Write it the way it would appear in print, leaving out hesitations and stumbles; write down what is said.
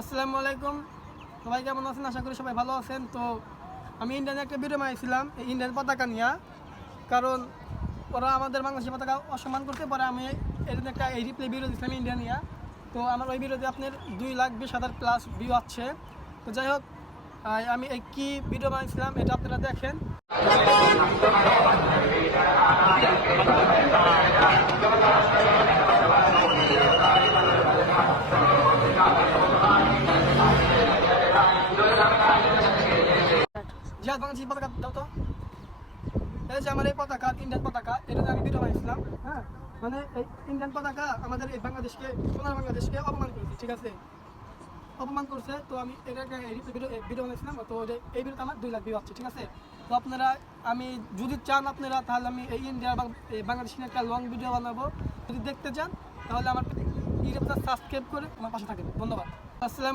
আসসালামু আলাইকুম, সবাই কেমন আছেন? আশা করি সবাই ভালো আছেন। তো আমি ইন্ডিয়ানে একটা ভিডিও বানিয়েছিলাম এই ইন্ডিয়ান পতাকা নিয়ে, কারণ ওরা আমাদের বাংলাদেশের পতাকা অসম্মান করতে পারে। আমি এর জন্য একটা রিপ্লে ভিডিও দিয়েছিলাম ইন্ডিয়া নিয়ে। তো আমার ওই ভিডিওতে আপনার 2,20,000 প্লাস ভিউ আছে। তো যাই হোক, আমি এই কী ভিডিও বানিয়েছিলাম এটা আপনারা দেখেন। জিহাদ বাংলাদেশের পতাকা দাও তো। এই যে আমার এই পতাকা, ইন্ডিয়ান পতাকা, এটা আমি ভিডিও বানিয়েছিলাম। হ্যাঁ, মানে এই ইন্ডিয়ান পতাকা আমাদের এই বাংলাদেশকে, সোনার বাংলাদেশকে অপমান করেছে, ঠিক আছে? অপমান করছে। তো আমি এটা একটা ভিডিও বানিয়েছিলাম। তো এই ভিডিওতে আমার 2 লাখ ভিউ আছে, ঠিক আছে? তো আপনারা, আমি যদি চান আপনারা, তাহলে আমি এই ইন্ডিয়া বা বাংলাদেশে একটা লং ভিডিও বানাবো। যদি দেখতে চান তাহলে আমার ইউটিউবটা সাবস্ক্রাইব করে আমার পাশে থাকেন। ধন্যবাদ। আসসালাম।